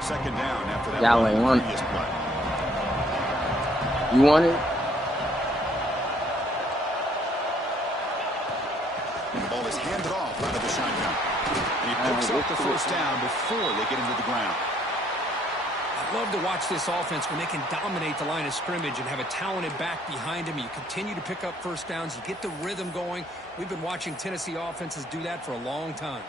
Second down after that Y'all ain't want it. You want it? The ball is handed off out of the shotgun. And he picks up the first down before they get into the ground. I love to watch this offense when they can dominate the line of scrimmage and have a talented back behind them. You continue to pick up first downs. You get the rhythm going. We've been watching Tennessee offenses do that for a long time.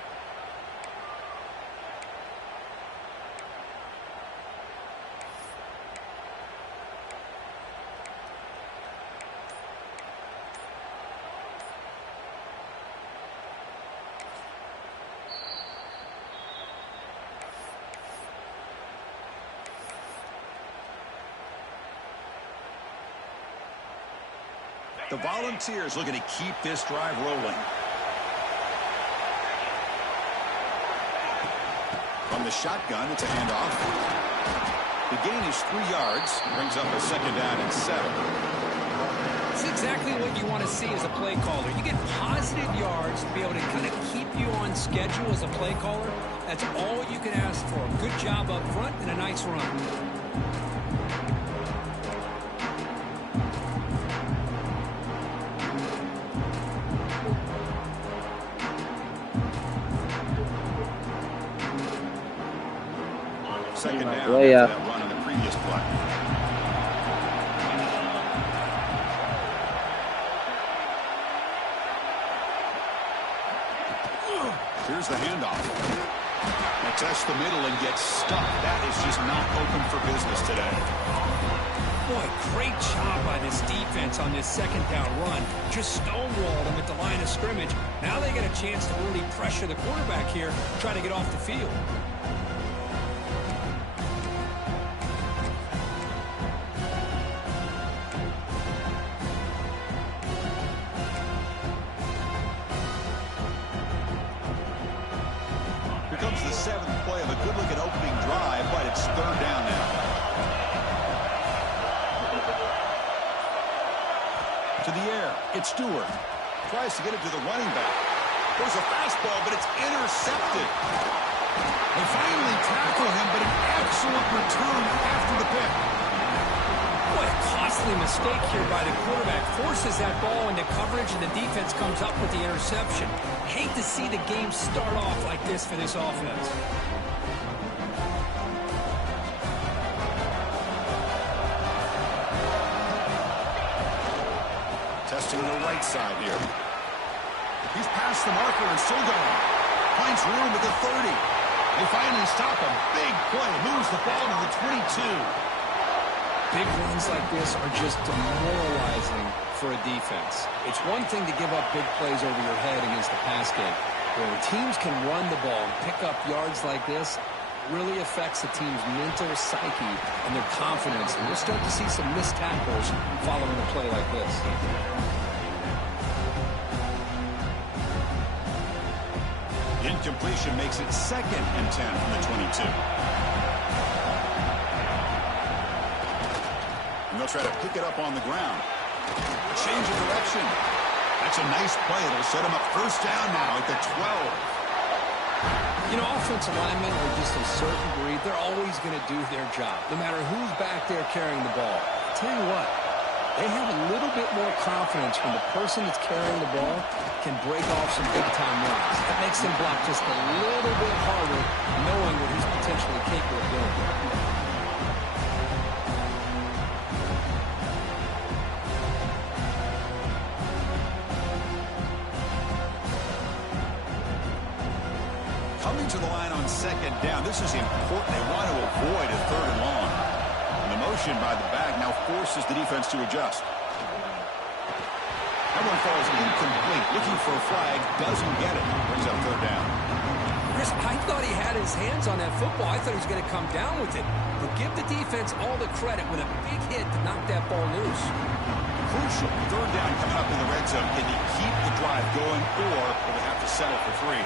The Volunteers looking to keep this drive rolling. From the shotgun, it's a handoff. The gain is 3 yards. Brings up a second down and 7. It's exactly what you want to see as a play caller. You get positive yards to be able to kind of keep you on schedule as a play caller. That's all you can ask for. A good job up front and a nice run. Second down Way after up. that run on the previous play. Here's the handoff. They test the middle and gets stuck. That is just not open for business today. Boy, great job by this defense on this second down run. Just stonewalled them at the line of scrimmage. Now they get a chance to really pressure the quarterback here, try to get off the field. Comes the 7th play of a good-looking opening drive, but it's third down now. To the air, it's Stewart. Tries to get it to the running back. There's a fastball, but it's intercepted. They finally tackle him, but an excellent return after the pick. Boy, a costly mistake here by the quarterback. Forces that ball into coverage, and the defense comes up with the interception. Hate to see the game start off like this for this offense. Testing the right side here. He's past the marker and still going. Finds room at the 30. They finally stop him. Big play. Moves the ball to the 22. Big runs like this are just demoralizing for a defense. It's one thing to give up big plays over your head against the pass game. But when teams can run the ball and pick up yards like this, it really affects the team's mental psyche and their confidence. And we'll start to see some missed tackles following a play like this. Incompletion makes it 2nd and 10 from the 22. And they'll try to pick it up on the ground. Change of direction. That's a nice play. It'll set him up first down now at the 12. You know, offensive linemen are just a certain breed. They're always going to do their job, no matter who's back there carrying the ball. I'll tell you what, they have a little bit more confidence when the person that's carrying the ball can break off some big-time runs. That makes them block just a little bit harder, knowing what he's potentially capable of doing. Coming to the line on second down. This is important. They want to avoid a 3rd and long. And the motion by the back now forces the defense to adjust. That one falls incomplete. Looking for a flag. Doesn't get it. Brings up 3rd down. Chris, I thought he had his hands on that football. I thought he was going to come down with it. But give the defense all the credit with a big hit to knock that ball loose. Crucial. 3rd down coming up in the red zone. Can you keep the drive going, or will they have to settle for 3?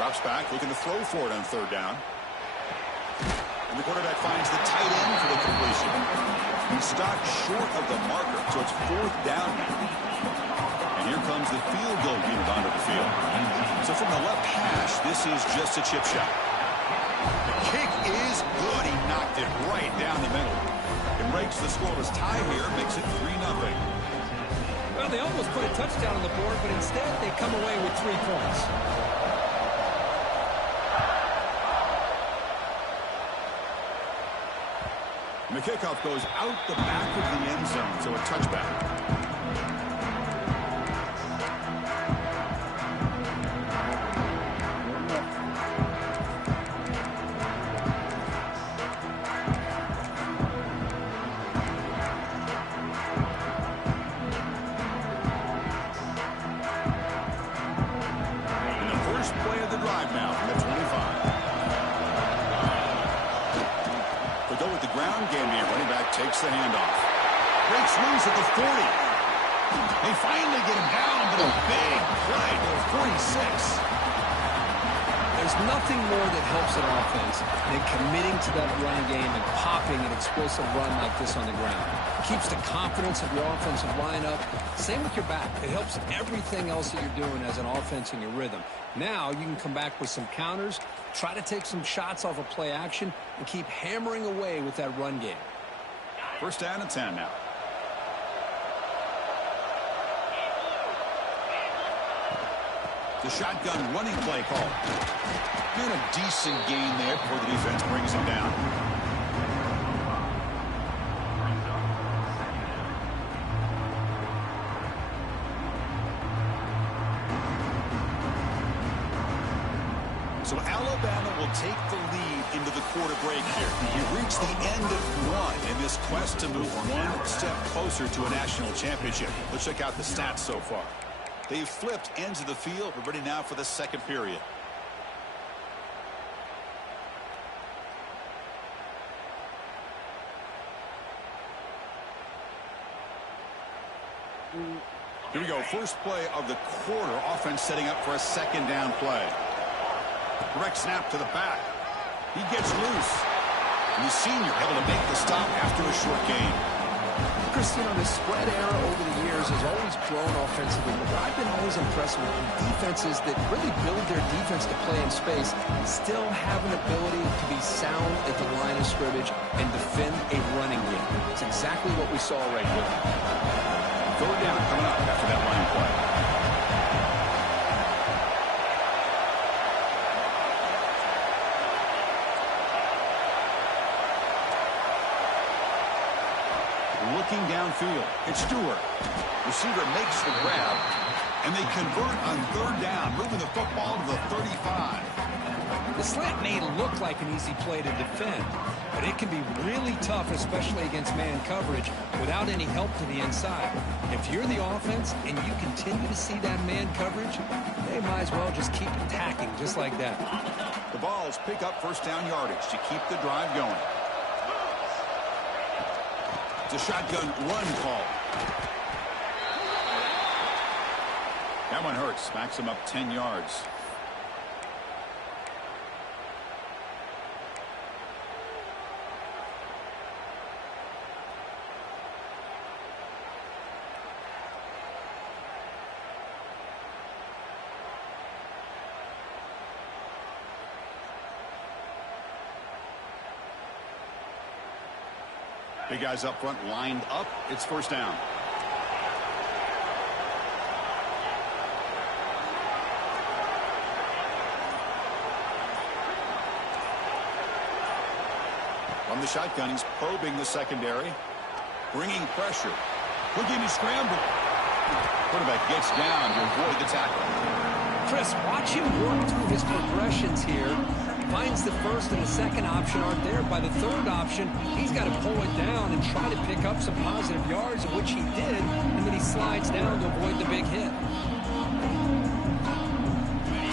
Drops back, looking to throw for it on 3rd down. And the quarterback finds the tight end for the completion. He's stopped short of the marker, so it's 4th down now. And Here comes the field goal unit onto the field. So from the left hash, this is just a chip shot. The kick is good. He knocked it right down the middle. It breaks the scoreless tie here, makes it 3-0. Well, they almost put a touchdown on the board, but instead they come away with 3 points. And the kickoff goes out the back of the end zone, so a touchback. Takes the handoff. Breaks loose at the 40. They finally get him down, but a big play to the 46. There's nothing more that helps an offense than committing to that running game and popping an explosive run like this on the ground. Keeps the confidence of your offensive lineup. Same with your back. It helps everything else that you're doing as an offense in your rhythm. Now you can come back with some counters, try to take some shots off of play action, and keep hammering away with that run game. First down and 10 now. The shotgun running play call. And a decent gain there before the defense brings him down. So Alabama will take the lead into the quarter break here. We've reached the end of one in this quest to move one step closer to a national championship. Let's check out the stats so far. They've flipped ends of the field. We're ready now for the second period. Here we go. First play of the quarter. Offense setting up for a second down play. Direct snap to the back. He gets loose. And the senior able to make the stop after a short gain. Chris, you know, the spread era over the years has always grown offensively, but I've been always impressed with defenses that really build their defense to play in space and still have an ability to be sound at the line of scrimmage and defend a running game. It's exactly what we saw right here. Third down coming up after that line play. Looking downfield, it's Stewart. Receiver makes the grab, and they convert on third down, moving the football to the 35. The slant may look like an easy play to defend, but it can be really tough, especially against man coverage, without any help to the inside. If you're the offense and you continue to see that man coverage, they might as well just keep attacking just like that. The Vols pick up first down yardage to keep the drive going. It's a shotgun run call. That one hurts. Backs him up 10 yards. Big guys up front lined up. It's first down. From the shotgun, he's probing the secondary, bringing pressure. Looking to scramble. Quarterback gets down to avoid the tackle. Chris, watch him work through his progressions here. Finds the first and the second option aren't there. By the third option, he's got to pull it down and try to pick up some positive yards, of which he did, and then he slides down to avoid the big hit.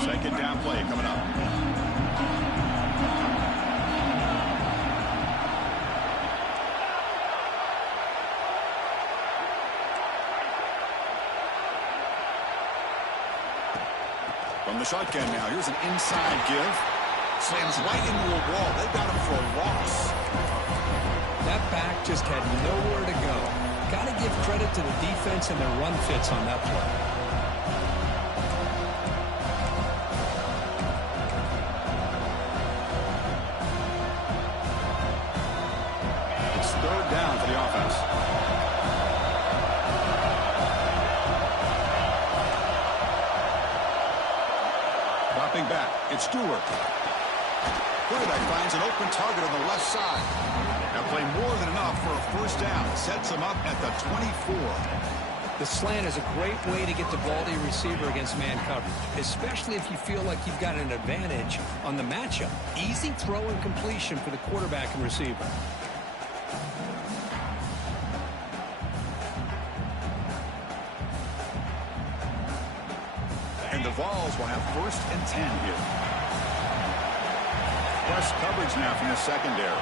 Second down play coming up. From the shotgun now, here's an inside give. Slams right into a wall. They got him for a loss. That back just had nowhere to go. Got to give credit to the defense and their run fits on that play. Dropping back, it's Stewart. Quarterback finds an open target on the left side. Now play more than enough for a first down. Sets him up at the 24. The slant is a great way to get the ball to your receiver against man coverage, especially if you feel like you've got an advantage on the matchup. Easy throw and completion for the quarterback and receiver. And the Vols will have 1st and 10 here. Press coverage now from the secondary.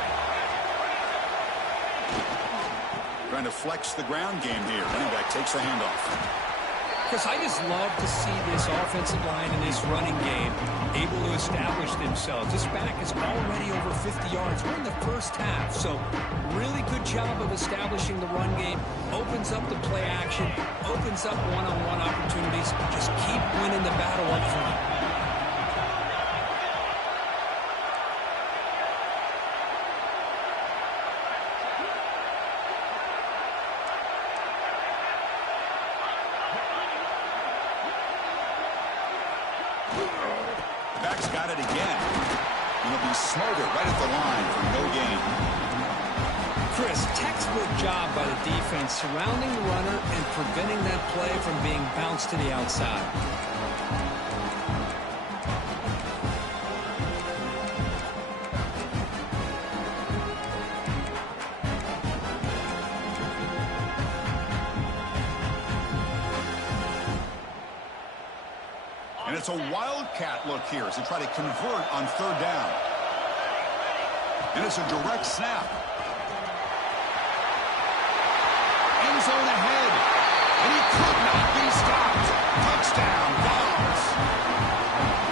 Trying to flex the ground game here. Running back takes the handoff. Chris, I just love to see this offensive line and this running game able to establish themselves. This back is already over 50 yards. We're in the first half, so really good job of establishing the run game. Opens up the play action, opens up one-on-one opportunities. Just keep winning the battle up front. Back's got it again. He'll be smarter right at the line for no gain. Chris, textbook job by the defense surrounding the runner and preventing that play from being bounced to the outside. And it's a wildcat look here as they try to convert on 3rd down. And it's a direct snap. End zone ahead. And he could not be stopped. Touchdown, Vols.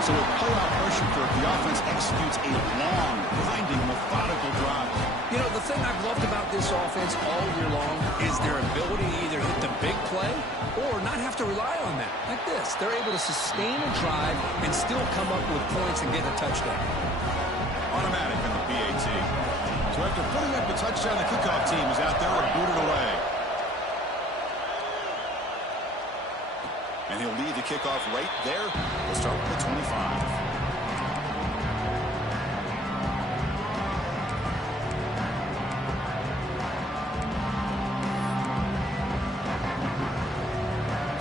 So with playoff pressure for the offense executes a long, grinding, methodical drive. You know, the thing I've loved about this offense all year long is their ability to either hit the big play or not have to rely on that. Like this, they're able to sustain a drive and still come up with points and get a touchdown. Automatic in the PAT. So after putting up the touchdown, the kickoff team is out there and booted away. And he'll lead the kickoff right there. We'll start with the 25.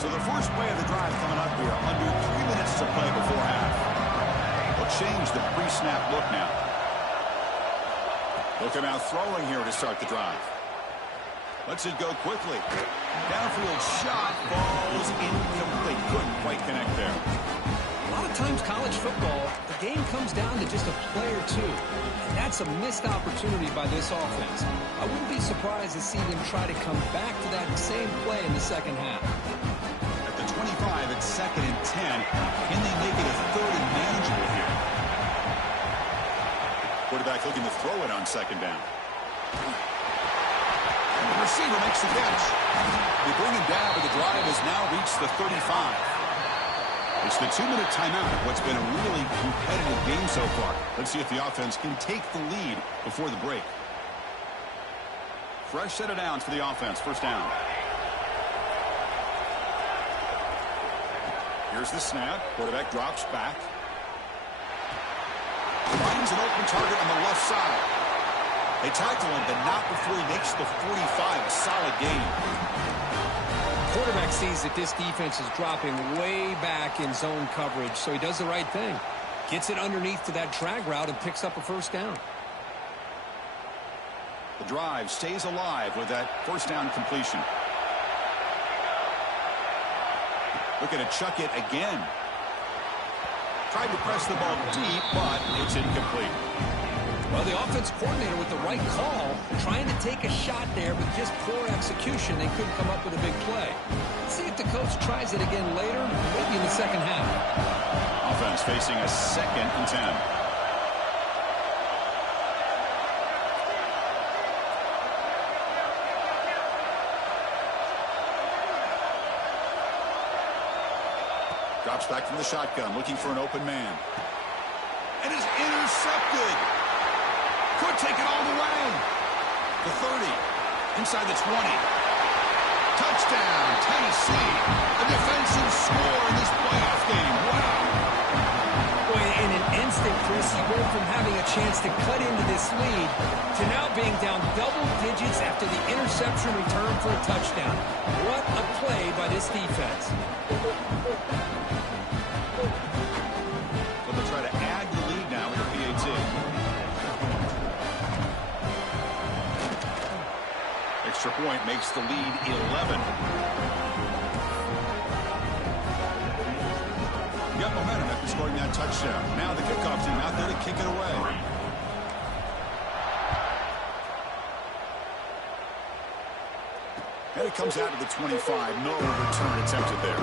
So the first play of the drive coming up here. Under 3 minutes to play before half. We'll change the pre-snap look now. Look at out throwing here to start the drive. Lets it go quickly. Downfield shot falls incomplete. Couldn't quite connect there. A lot of times college football, the game comes down to just a play or two. And that's a missed opportunity by this offense. I wouldn't be surprised to see them try to come back to that same play in the second half. At the 25, it's 2nd and 10. Can they make it a 3rd and manageable here? Quarterback looking to throw it on 2nd down. And the receiver makes the catch. They bring him down, but the drive has now reached the 35. It's the 2-minute timeout of what's been a really competitive game so far. Let's see if the offense can take the lead before the break. Fresh set of downs for the offense. First down. Here's the snap. Quarterback drops back. Finds an open target on the left side. They tackle him, but not before he makes the 45. A solid gain. Quarterback sees that this defense is dropping way back in zone coverage, so he does the right thing. Gets it underneath to that drag route and picks up a first down. The drive stays alive with that first down completion. Looking to chuck it again. Tried to press the ball deep, but it's incomplete. Well, the offense coordinator with the right call, trying to take a shot there, but just poor execution. They couldn't come up with a big play. Let's see if the coach tries it again later, maybe in the second half. Offense facing a 2nd and 10. Drops back from the shotgun, looking for an open man. And is intercepted. Could take it all the way. The 30. Inside the 20. Touchdown, Tennessee. A defensive score in this playoff game. Wow. this, you go from having a chance to cut into this lead to now being down double digits after the interception return for a touchdown. What a play by this defense. So they'll try to add the lead now with the PAT. Extra point makes the lead 11. Got momentum after scoring that touchdown. Now the kickoff team out there to kick it away. And it comes out to the 25. No return attempted there.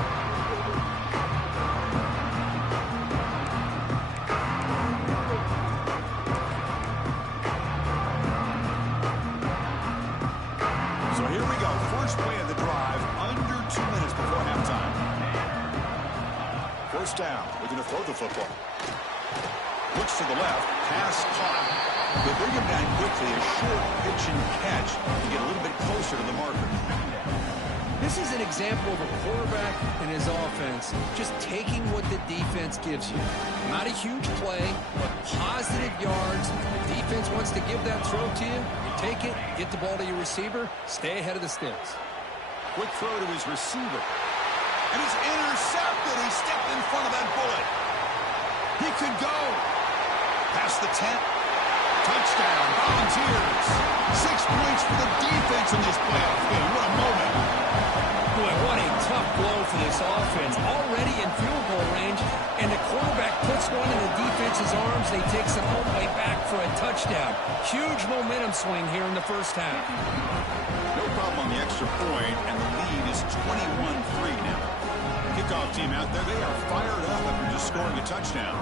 So here we go. First play of the drive. Under 2 minutes before halftime. First down. We're going to throw the football. Looks to the left. Pass caught. They bring him down quickly. A short pitch and catch to get a little bit closer to the marker. This is an example of a quarterback and his offense just taking what the defense gives you. Not a huge play, but positive yards. The defense wants to give that throw to you. You take it, get the ball to your receiver, stay ahead of the sticks. Quick throw to his receiver. And he's intercepted. He stepped in front of that bullet. He could go. Past the 10. Touchdown. Volunteers. 6 points for the defense in this playoff game. What a moment. Boy, what a tough blow for this offense. Already in field goal range, and the quarterback puts one in the defense's arms. They take some all the way back for a touchdown. Huge momentum swing here in the first half. No problem on the extra point, and the lead is 21-3 now. Kickoff team out there, they are fired up after just scoring a touchdown.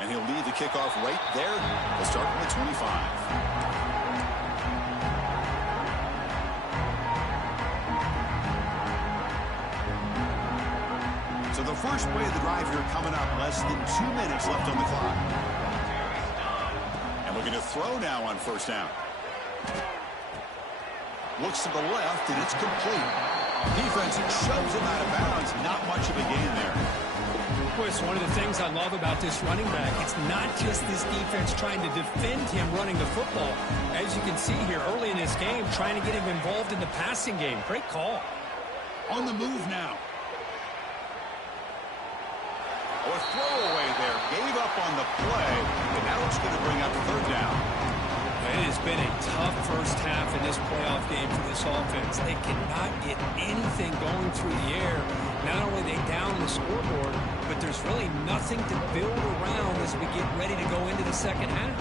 And he'll lead the kickoff right there. We'll start from the 25. So the first play of the drive here coming up. Less than 2 minutes left on the clock. And looking to throw now on first down. Looks to the left, and it's complete. Defense shoves him out of bounds. Not much of a gain there. Boy, it's one of the things I love about this running back. It's not just this defense trying to defend him running the football. As you can see here early in this game, trying to get him involved in the passing game. Great call. On the move now. A throwaway there. Gave up on the play, and now it's going to bring up third down. It has been a tough first half in this playoff game for this offense. They cannot get anything going through the air. Not only are they down the scoreboard, but there's really nothing to build around as we get ready to go into the second half.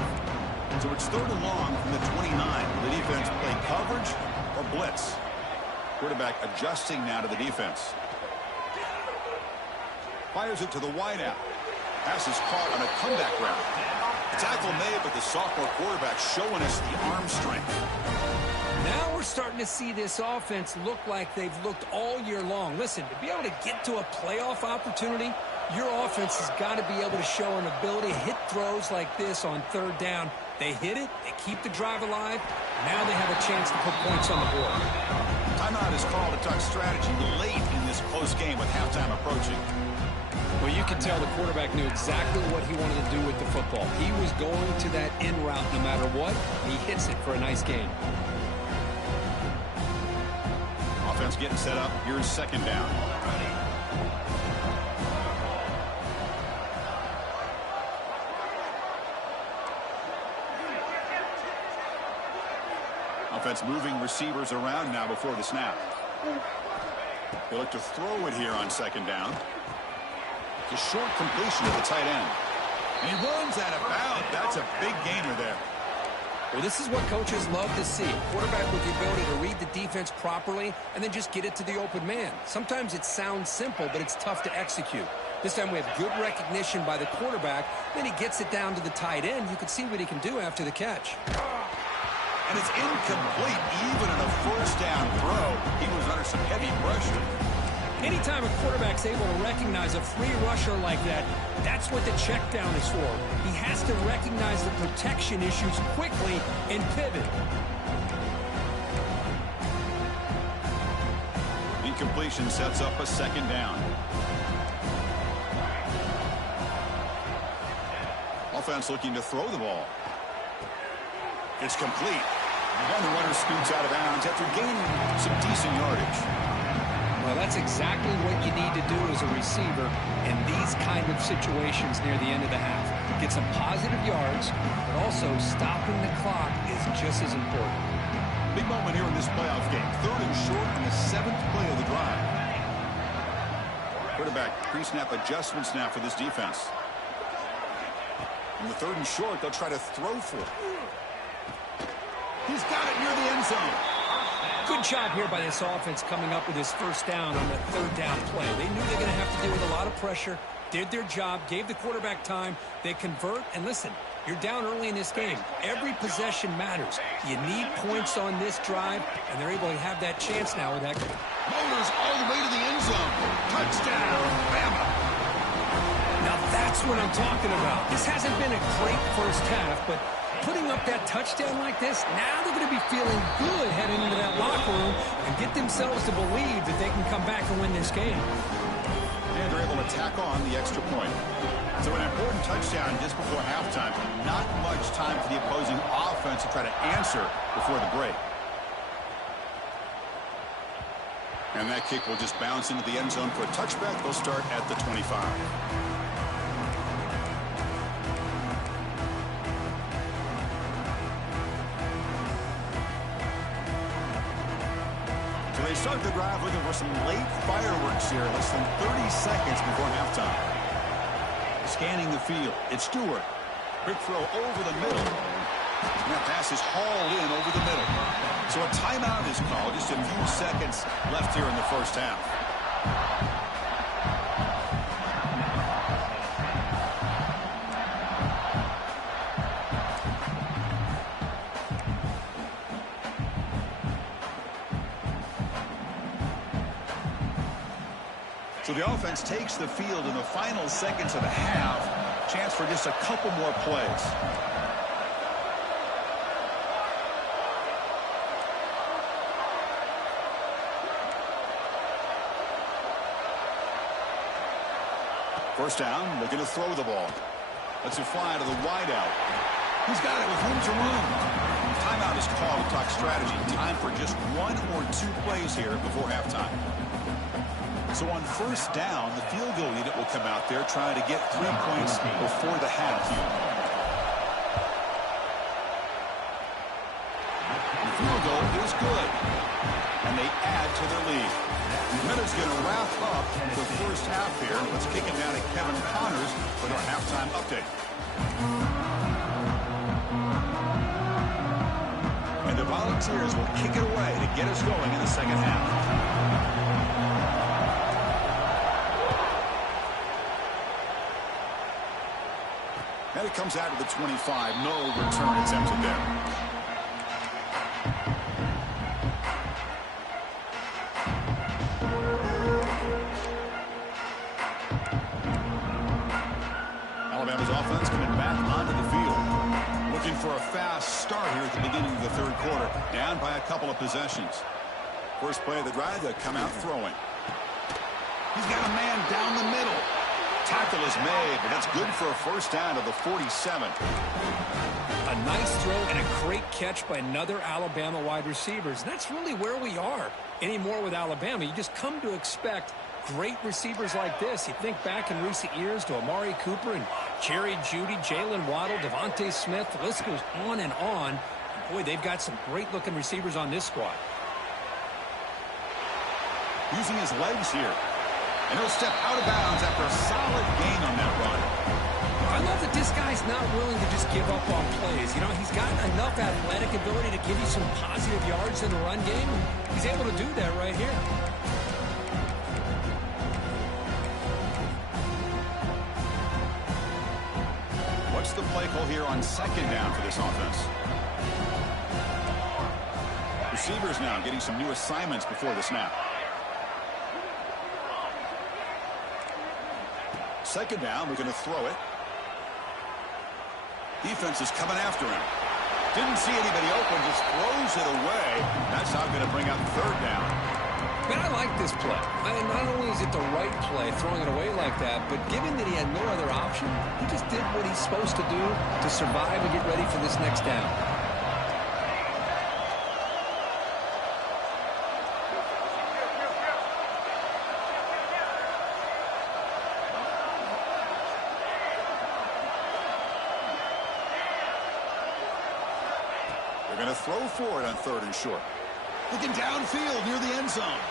So it's third and long from the 29. The defense play coverage or blitz. Quarterback adjusting now to the defense. Fires it to the wideout. Pass is caught on a comeback route. Tackle made, but the sophomore quarterback showing us the arm strength. Now we're starting to see this offense look like they've looked all year long. Listen, to be able to get to a playoff opportunity, your offense has got to be able to show an ability to hit throws like this on third down. They hit it, they keep the drive alive. Now they have a chance to put points on the board. Timeout is called to talk strategy late in this close game with halftime approaching. Well, you can tell the quarterback knew exactly what he wanted to do with the football. He was going to that in route no matter what. He hits it for a nice gain. Offense getting set up. Here's second down. Offense moving receivers around now before the snap. They look to throw it here on second down. It's a short completion to the tight end. And he runs out of bounds. That's a big gainer there. Well, this is what coaches love to see. A quarterback with the ability to read the defense properly and then just get it to the open man. Sometimes it sounds simple, but it's tough to execute. This time we have good recognition by the quarterback. Then he gets it down to the tight end. You can see what he can do after the catch. And it's incomplete, even in a first down throw. He was under some heavy pressure. Anytime a quarterback's able to recognize a free rusher like that, that's what the check down is for. He has to recognize the protection issues quickly and pivot. The completion sets up a second down. Offense looking to throw the ball. It's complete. And the runner scoots out of bounds after gaining some decent yardage. Well, that's exactly what you need to do as a receiver in these kind of situations near the end of the half. Get some positive yards, but also stopping the clock is just as important. Big moment here in this playoff game. 3rd and short on the 7th play of the drive. Quarterback pre-snap adjustments now for this defense. In the 3rd and short, they'll try to throw for it. He's got it near the end zone. Good job here by this offense coming up with his first down on the 3rd down play. They knew they're going to have to deal with a lot of pressure, did their job, gave the quarterback time. They convert, and listen, you're down early in this game. Every possession matters. You need points on this drive, and they're able to have that chance now with that. Motors all the way to the end zone. Touchdown, Bama. Now that's what I'm talking about. This hasn't been a great first half, but putting up that touchdown like this, now they're going to be feeling good heading into that locker room and get themselves to believe that they can come back and win this game. And they're able to tack on the extra point. So an important touchdown just before halftime. Not much time for the opposing offense to try to answer before the break. And that kick will just bounce into the end zone for a touchback. They'll start at the 25. They start the drive looking for some late fireworks here, less than 30 seconds before halftime. Scanning the field, it's Stewart. Quick throw over the middle. And that pass is hauled in over the middle. So a timeout is called. Just a few seconds left here in the first half. So the offense takes the field in the final seconds of the half. Chance for just a couple more plays. First down, looking to throw the ball. Lets it fly to the wideout. He's got it with room to run. Timeout is called to talk strategy. Time for just 1 or 2 plays here before halftime. So on first down, the field goal unit will come out there trying to get 3 points before the half. The field goal is good, and they add to their lead. Minutes going to wrap up the first half here. Let's kick it down to Kevin Connors with our halftime update. And the Volunteers will kick it away to get us going in the second half. And it comes out to the 25. No return attempted there. Alabama's offense coming back onto the field. Looking for a fast start here at the beginning of the 3rd quarter. Down by a couple of possessions. First play of the drive, they come out throwing. He's got a man down the middle. Tackle is made, but that's good for a first down to the 47. A nice throw and a great catch by another Alabama wide receivers. And that's really where we are anymore with Alabama. You just come to expect great receivers like this. You think back in recent years to Amari Cooper and Jerry Jeudy, Jalen Waddle, Devontae Smith. The list goes on and on. Boy, they've got some great-looking receivers on this squad. Using his legs here. And he'll step out of bounds after a solid gain on that run. I love that this guy's not willing to just give up on plays. You know, he's got enough athletic ability to give you some positive yards in the run game. He's able to do that right here. What's the play call here on second down for this offense? Receivers now getting some new assignments before the snap. Second down, we're going to throw it. Defense is coming after him. Didn't see anybody open, just throws it away. That's how going to bring up 3rd down. Man, I like this play. Not only is it the right play, throwing it away like that, but given that he had no other option, he just did what he's supposed to do to survive and get ready for this next down. They're going to throw for it on 3rd and short. Looking downfield near the end zone.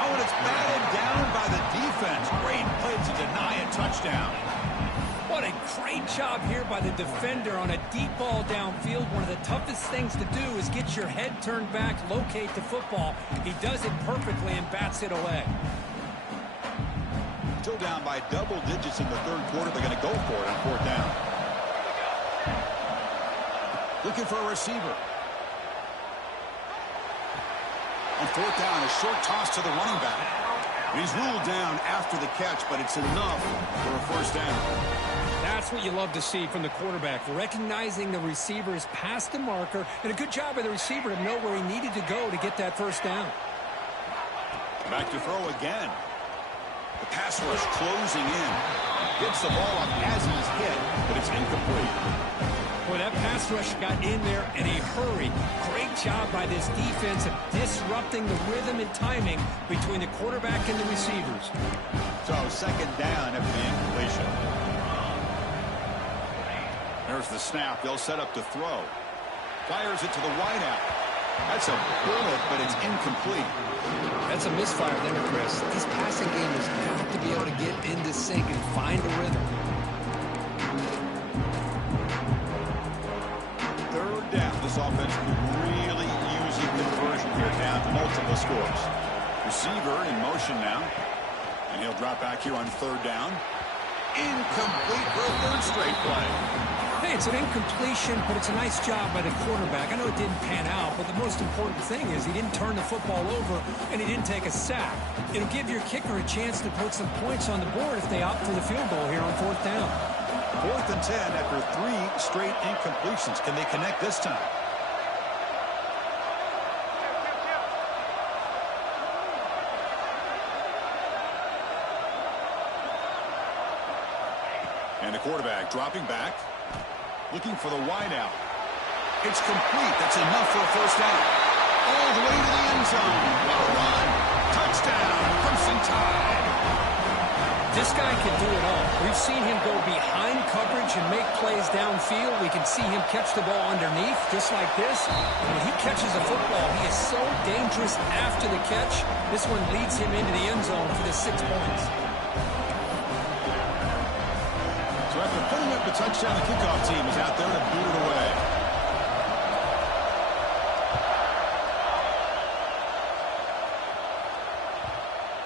Oh, and it's batted down by the defense. Great play to deny a touchdown. What a great job here by the defender on a deep ball downfield. One of the toughest things to do is get your head turned back, locate the football. He does it perfectly and bats it away. Still down by double digits in the 3rd quarter. They're going to go for it on 4th down. Looking for a receiver. On 4th down, a short toss to the running back. He's ruled down after the catch, but it's enough for a 1st down. That's what you love to see from the quarterback, recognizing the receiver's past the marker, and a good job by the receiver to know where he needed to go to get that 1st down. Back to throw again. The pass rush closing in. Gets the ball up as he's hit, but it's incomplete. Boy, that pass rush got in there in a hurry. Great job by this defense of disrupting the rhythm and timing between the quarterback and the receivers. So 2nd down after the incompletion. There's the snap. They'll set up to throw. Fires it to the wideout. That's a bullet, but it's incomplete. That's a misfire there, Chris. This passing game has got to be able to get into sync and find a rhythm. 3rd down. This offense really using conversion here down to multiple scores. Receiver in motion now. And he'll drop back here on 3rd down. Incomplete for a 3rd straight play. Hey, it's an incompletion, but it's a nice job by the quarterback. I know it didn't pan out, but the most important thing is he didn't turn the football over and he didn't take a sack. It'll give your kicker a chance to put some points on the board if they opt for the field goal here on 4th down. 4th and 10 after 3 straight incompletions. Can they connect this time? And the quarterback dropping back. Looking for the wideout. It's complete. That's enough for a 1st down. All the way to the end zone. Well run. Touchdown. Crimson Tide. This guy can do it all. We've seen him go behind coverage and make plays downfield. We can see him catch the ball underneath, just like this. And when he catches a football, he is so dangerous after the catch. This one leads him into the end zone for the 6 points. So after putting up the touchdown, the kickoff team is out there to boot it away.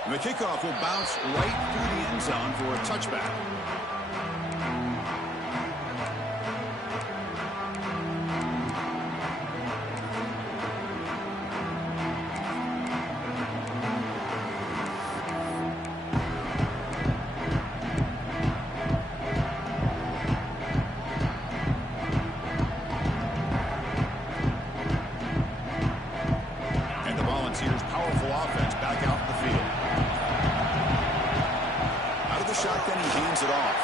And the kickoff will bounce right through the end zone for a touchback. And the Volunteers' powerful offense back out in the field. Shotgun, he hands it off.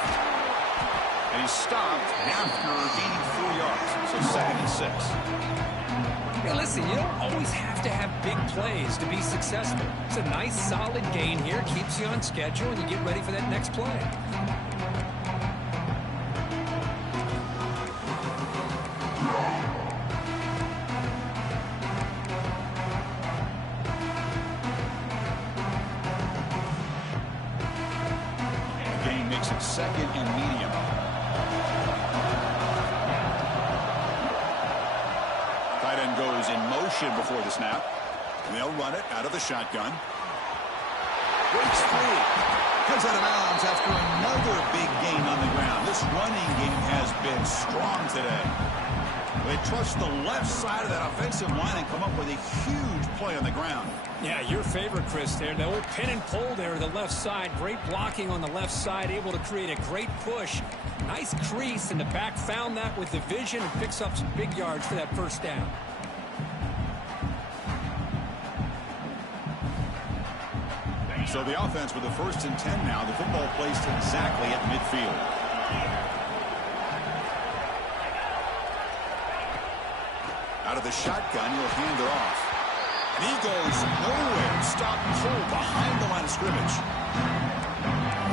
And he's stopped after gaining 4 yards. So 2nd and 6. Hey, listen, you don't always have to have big plays to be successful. It's a nice, solid gain here. Keeps you on schedule, and you get ready for that next play. Makes it 2nd and medium. Tight end goes in motion before the snap. And they'll run it out of the shotgun. Breaks free. Comes out of bounds after another big gain on the ground. This running game has been strong today. They trust the left side of that offensive line and come up with a huge play on the ground. Yeah, your favorite, Chris, there. The old pin and pull there to the left side. Great blocking on the left side, able to create a great push. Nice crease, and the back found that with the vision and picks up some big yards for that 1st down. So the offense with the 1st and 10 now. The football placed exactly at midfield. Out of the shotgun, he'll hand it off. And he goes nowhere. Stop cold behind the line of scrimmage.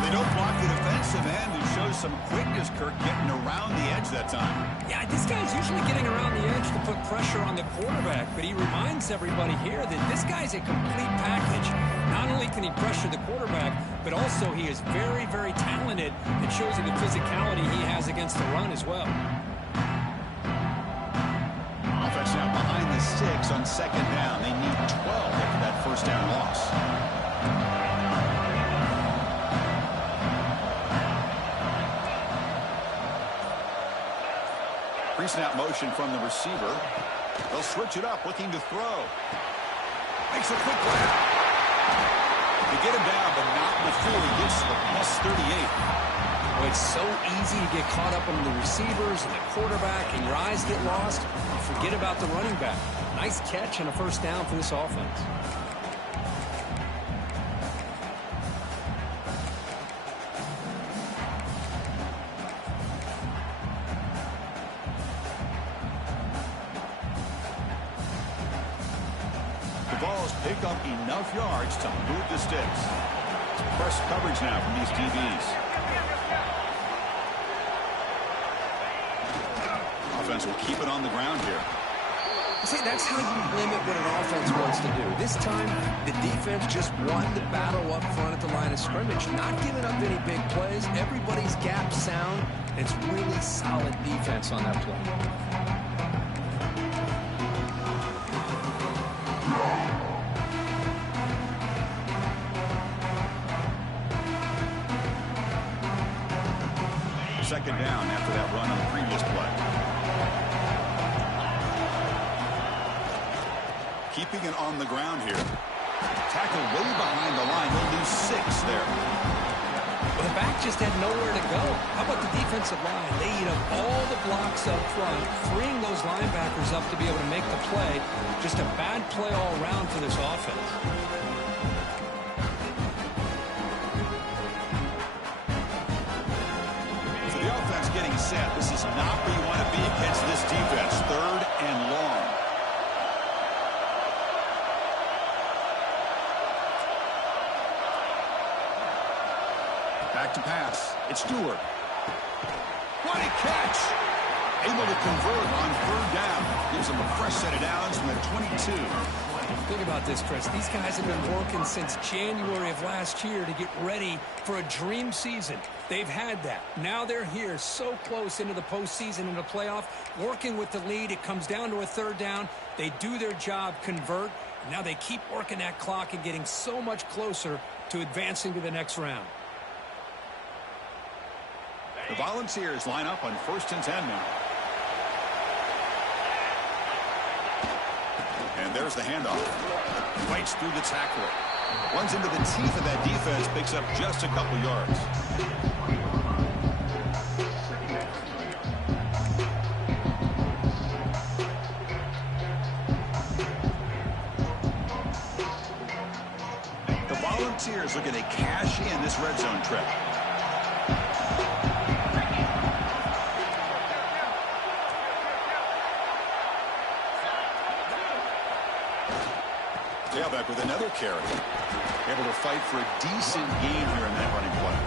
They don't block the defensive end and show some quickness, Kirk, getting around the edge that time. Yeah, this guy's usually getting around the edge to put pressure on the quarterback, but he reminds everybody here that this guy's a complete package. Not only can he pressure the quarterback, but also he is very, very talented and shows you the physicality he has against the run as well. Offense now behind the 6 on 2nd down. They need 12 after that 1st down loss. Pre-snap motion from the receiver. They'll switch it up, looking to throw. Makes a quick grab. They get him down, but not before he gets to the +38. Well, it's so easy to get caught up on the receivers and the quarterback, and your eyes get lost. You forget about the running back. Nice catch and a 1st down for this offense. The Vols pick up enough yards to move the sticks. Press coverage now from these DBs. Offense will keep it on the ground here. See, that's how you limit what an offense wants to do. This time, the defense just won the battle up front at the line of scrimmage, not giving up any big plays. Everybody's gap sound. It's really solid defense on that play. Second down after that run on the previous play. Keeping it on the ground here. Tackle way behind the line. They'll lose 6 there. Well, the back just had nowhere to go. How about the defensive line? They eat up all the blocks up front, freeing those linebackers up to be able to make the play. Just a bad play all around for this offense. Getting set. This is not where you want to be against this defense. 3rd and long. Back to pass. It's Stewart. What a catch! Able to convert on 3rd down. Gives them a fresh set of downs from the 22. Think about this, Chris. These guys have been working since January of last year to get ready for a dream season. They've had that. Now they're here so close into the postseason and the playoff, working with the lead. It comes down to a 3rd down. They do their job, convert. Now they keep working that clock and getting so much closer to advancing to the next round. The Volunteers line up on 1st and 10 now. And there's the handoff. Fights through the tackler. Runs into the teeth of that defense. Picks up just a couple yards. The Volunteers looking to cash in this red zone trip. Tailback with another carry. Able to fight for a decent gain here in that running play.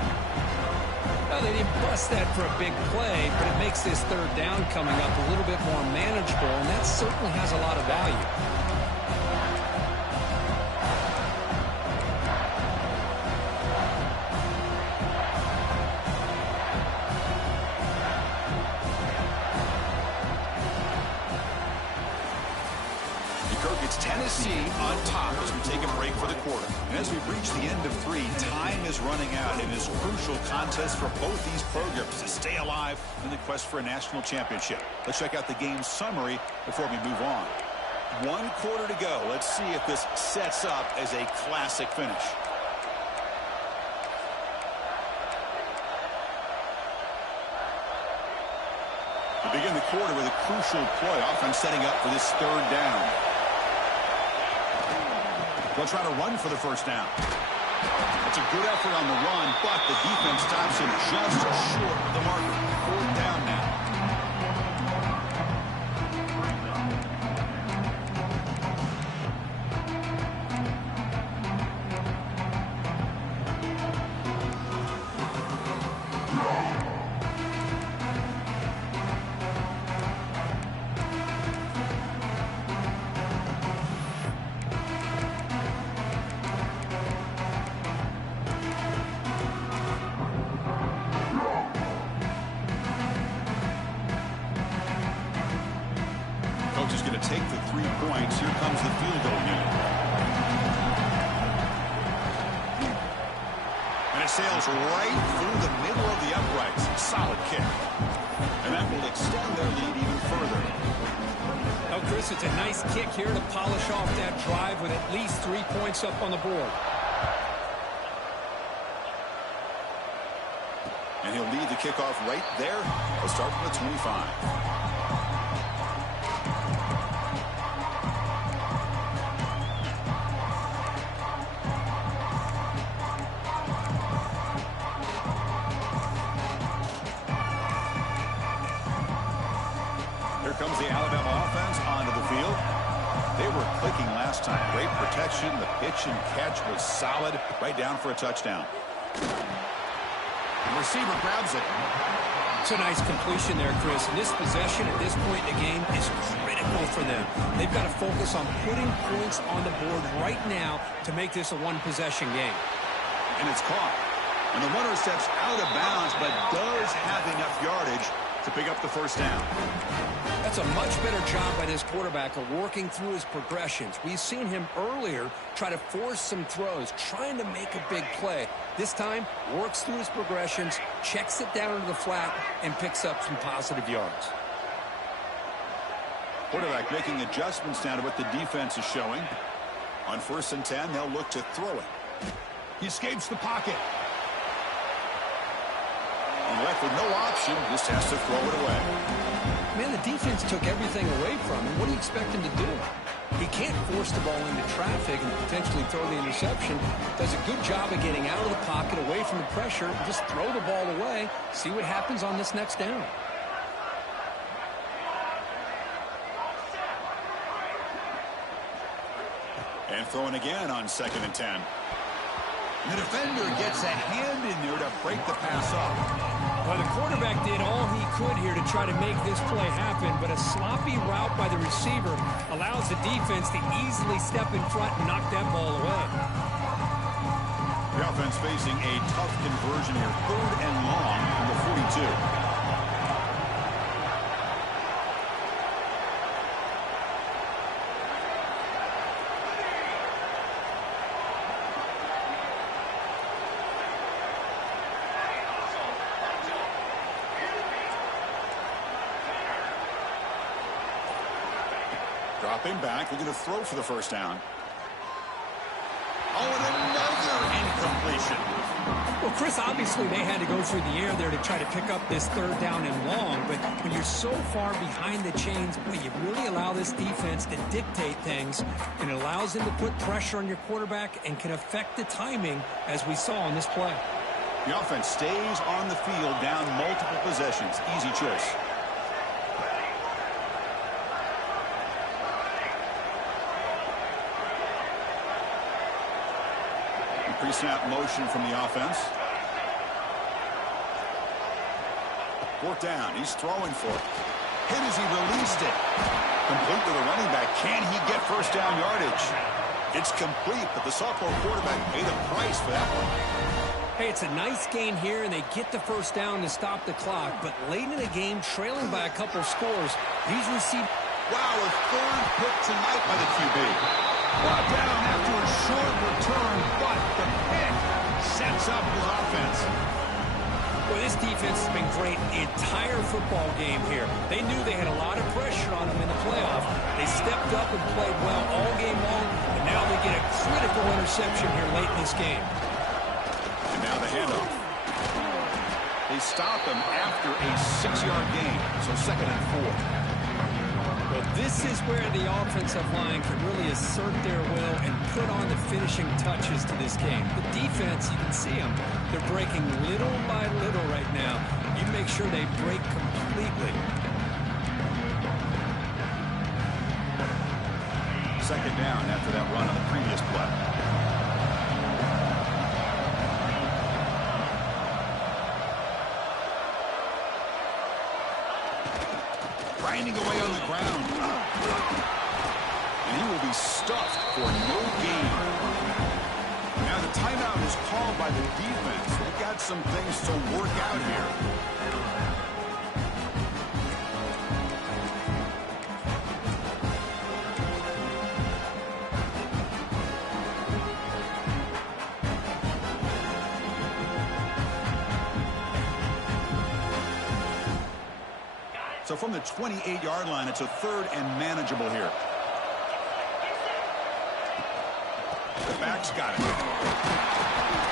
Well, they didn't bust that for a big play, but it makes this 3rd down coming up a little bit more manageable, and that certainly has a lot of value. Tennessee on top as we take a break for the quarter. And as we reach the end of 3, time is running out in this crucial contest for both these programs to stay alive in the quest for a national championship. Let's check out the game summary before we move on. 1 quarter to go. Let's see if this sets up as a classic finish. We begin the quarter with a crucial play. Offense setting up for this 3rd down. They'll try to run for the 1st down. It's a good effort on the run, but the defense stops him just short of the marker. 4th down now. Coach is going to take the 3 points. Here comes the field goal unit. And it sails right through the middle of the uprights. Solid kick. And that will extend their lead even further. Oh, Chris, it's a nice kick here to polish off that drive with at least 3 points up on the board. And he'll lead the kickoff right there. He'll start from the 25. Here comes the Alabama offense onto the field. They were clicking last time. Great protection. The pitch and catch was solid. Right down for a touchdown. The receiver grabs it. It's a nice completion there, Chris. And this possession at this point in the game is critical for them. They've got to focus on putting points on the board right now to make this a one-possession game. And it's caught. And the runner steps out of bounds, but does have enough yardage to pick up the 1st down. That's a much better job by this quarterback of working through his progressions. We've seen him earlier try to force some throws, trying to make a big play. This time, works through his progressions, checks it down into the flat, and picks up some positive yards. Quarterback making adjustments now to what the defense is showing. On 1st and 10, they'll look to throw it. He escapes the pocket. And left with no option, just has to throw it away. Man, the defense took everything away from him. What do you expect him to do? He can't force the ball into traffic and potentially throw the interception. Does a good job of getting out of the pocket, away from the pressure, and just throw the ball away. See what happens on this next down. And throwing again on 2nd and 10. The defender gets a hand in there to break the pass up. Well, the quarterback did all he could here to try to make this play happen, but a sloppy route by the receiver allows the defense to easily step in front and knock that ball away. The offense facing a tough conversion here. 3rd and long from the 42. Dropping back, looking to throw for the 1st down. Oh, and another incompletion. Well, Chris, obviously they had to go through the air there to try to pick up this 3rd down and long, but when you're so far behind the chains, boy, you really allow this defense to dictate things, and it allows them to put pressure on your quarterback and can affect the timing, as we saw on this play. The offense stays on the field down multiple possessions. Easy choice. Pre-snap motion from the offense. 4th down. He's throwing for it. Hit as he released it. Complete to the running back. Can he get 1st down yardage? It's complete, but the sophomore quarterback paid a price for that one. Hey, it's a nice gain here, and they get the 1st down to stop the clock. But late in the game, trailing by a couple scores, he's received... Wow, a 3rd pick tonight by the QB. Brought down after a short return, but the pick sets up his offense. Well, this defense has been great the entire football game here. They knew they had a lot of pressure on them in the playoff. They stepped up and played well all game long, and now they get a critical interception here late in this game. And now the handoff. They stop him after a 6-yard gain, so 2nd and 4. Well, This is where the offensive line can really assert their will and put on the finishing touches to this game. The defense, you can see them. They're breaking little by little right now. You make sure they break completely. Second down after that run on the previous play. Grinding away on the ground. And he will be stuffed for no gain. Now the timeout is called by the defense. They've got some things to work out here. So from the 28-yard line, it's a third and manageable here. The back's got it.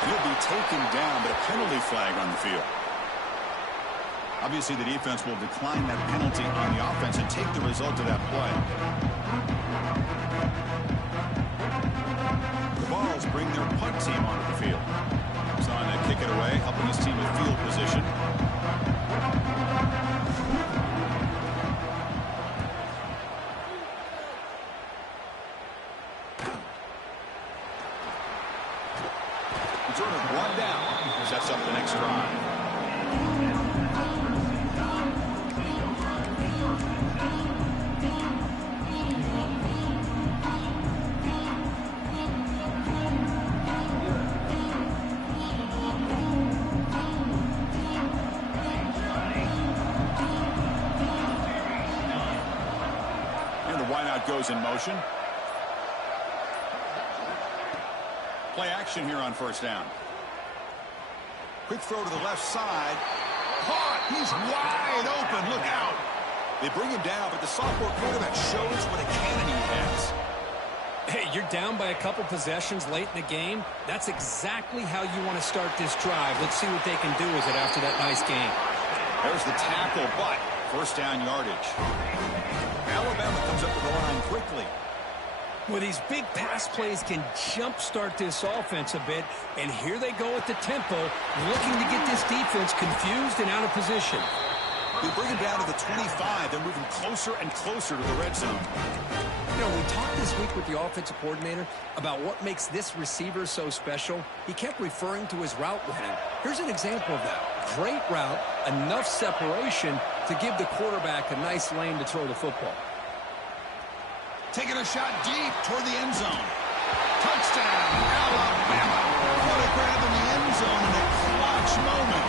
He'll be taken down, but a penalty flag on the field. Obviously, the defense will decline that penalty on the offense and take the result of that play. The Vols bring their punt team onto the field. He's on to kick it away, helping his team with field position. Sort of one down, sets up the next drive. And the wideout goes in motion. Play action here on first down. Quick throw to the left side. Caught! He's wide open. Look out. They bring him down, but the sophomore quarterback shows what a cannon he has. Hey, you're down by a couple possessions late in the game. That's exactly how you want to start this drive. Let's see what they can do with it after that nice game. There's the tackle, but first down yardage. Alabama comes up with the line quickly. Well, these big pass plays can jumpstart this offense a bit, and here they go at the tempo, looking to get this defense confused and out of position. They bring him down to the 25. They're moving closer and closer to the red zone. You know, we talked this week with the offensive coordinator about what makes this receiver so special. He kept referring to his route running. Here's an example of that. Great route, enough separation to give the quarterback a nice lane to throw the football. Taking a shot deep toward the end zone. Touchdown, Alabama. What a grab in the end zone in a clutch moment.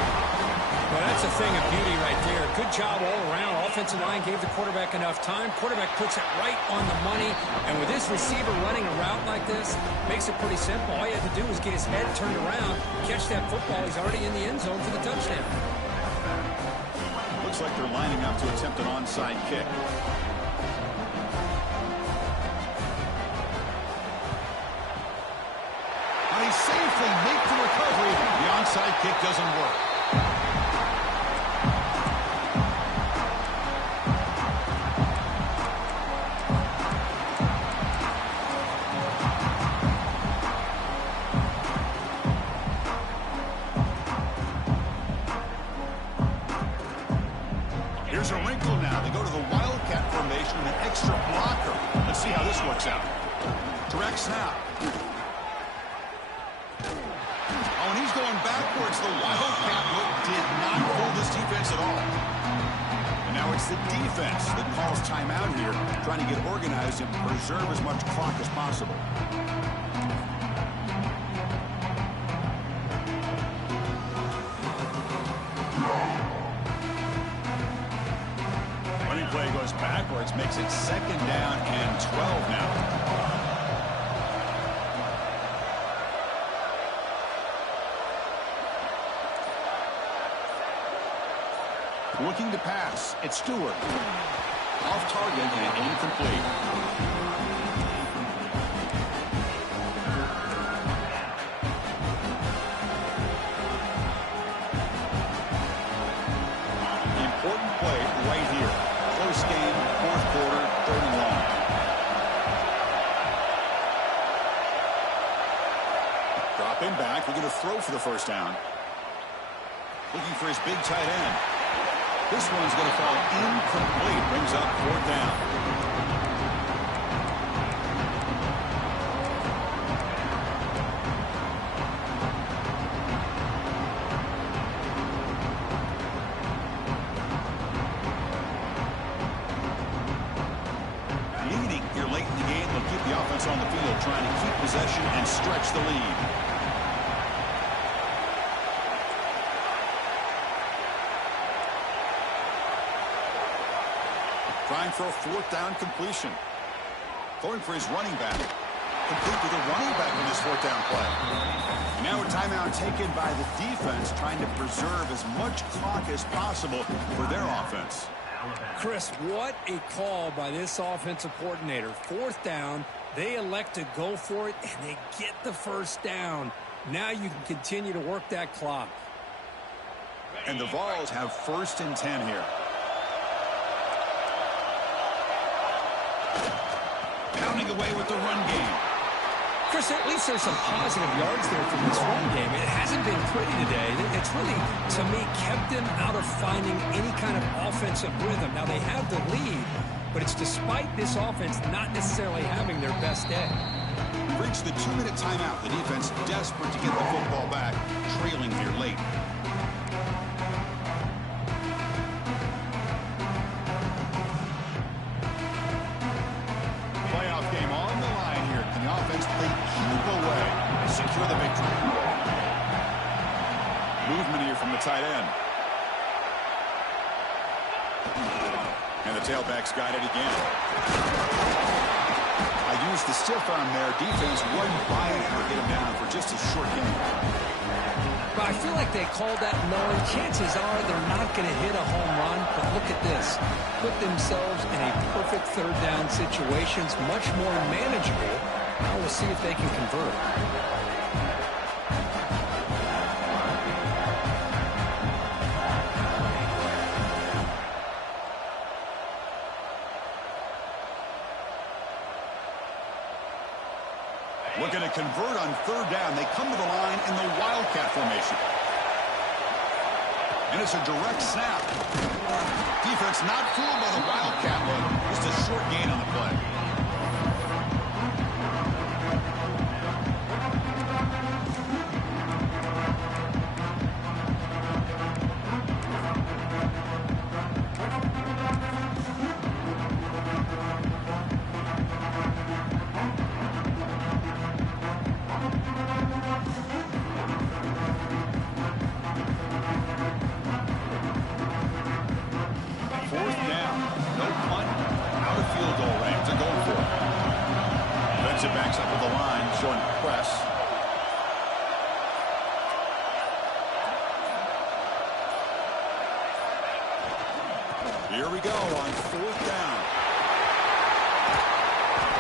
Well, that's a thing of beauty right there. Good job all around. Offensive line gave the quarterback enough time. Quarterback puts it right on the money. And with this receiver running a route like this, makes it pretty simple. All you have to do is get his head turned around, catch that football. He's already in the end zone for the touchdown. Looks like they're lining up to attempt an onside kick. And he safely makes the recovery. The onside kick doesn't work. Here's a wrinkle now. They go to the Wildcat formation with an extra blocker. Let's see how this works out. Direct snap. Oh, and he's going backwards. The Wildcat look did not fool this defense at all. And now it's the defense that calls timeout here, trying to get organized and preserve as much clock as possible. Running play goes backwards, makes it second down and 12 now. Looking to pass. It's Stewart. Off target and incomplete. Important play right here. Close game, fourth quarter, 30 Dropping back, looking to throw for the first down. Looking for his big tight end. This one's going to fall incomplete. Brings up 4th down. Leading here late in the game, they'll keep the offense on the field, trying to keep possession and stretch the lead. Trying for a 4th down completion. Throwing for his running back. Complete to the running back in this 4th down play. And now a timeout taken by the defense, trying to preserve as much clock as possible for their offense. Chris, what a call by this offensive coordinator. 4th down, they elect to go for it, and they get the first down. Now you can continue to work that clock. And the Vols have 1st and 10 here. Pounding away with the run game. Chris, at least there's some positive yards there from this run game. It hasn't been pretty today. It's really, to me, kept them out of finding any kind of offensive rhythm. Now, they have the lead, but it's despite this offense not necessarily having their best day. Reached the 2-minute timeout. The defense desperate to get the football back, trailing here late. Secure the victory. Movement here from the tight end. And the tailback's got it again. I used the stiff arm there. Defense wasn't buying it or get him down for just a short game. But I feel like they called that knowing chances are they're not going to hit a home run. But look at this. Put themselves in a perfect 3rd down situation. It's much more manageable. Now we'll see if they can convert. Looking to convert on 3rd down. They come to the line in the Wildcat formation. And it's a direct snap. Defense not fooled by the Wildcat look. Just a short gain on the play. Backs up with the line, showing press. Here we go on 4th down.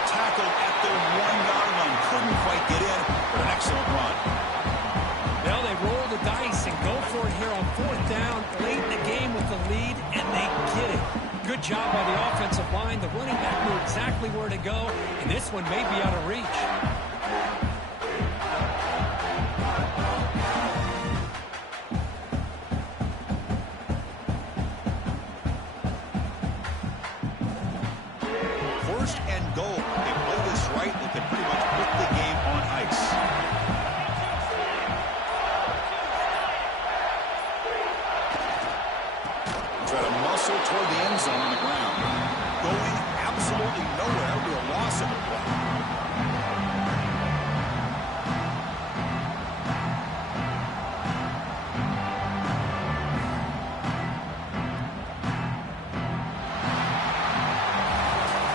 Tackled at the 1-yard line. Couldn't quite get in, but an excellent run. Well, they roll the dice and go for it here on 4th down. Late in the game with the lead, and they get it. Good job by the offensive line. The running back knew exactly where to go, and this one may be out of reach. First and goal. They play this right. They can pretty much put the game on ice. Try to muscle toward the end zone on the ground. Going absolutely nowhere. It'll be a loss of the play.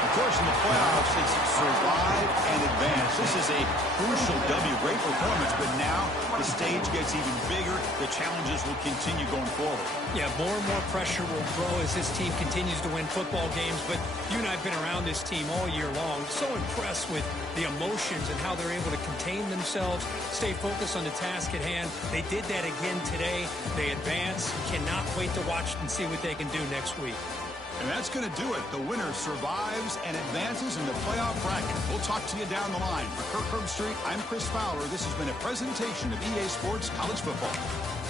Of course, in the playoffs, it's survive and advance. This is a crucial W. Great performance, but now the stage gets even bigger. The challenges will continue going forward. Yeah, more and more pressure will grow as this team continues to win football games. But you and I have been around this team all year long. So impressed with the emotions and how they're able to contain themselves, stay focused on the task at hand. They did that again today. They advance. Cannot wait to watch and see what they can do next week. And that's going to do it. The winner survives and advances in the playoff bracket. We'll talk to you down the line. For Kirk Herbstreit, I'm Chris Fowler. This has been a presentation of EA Sports College Football.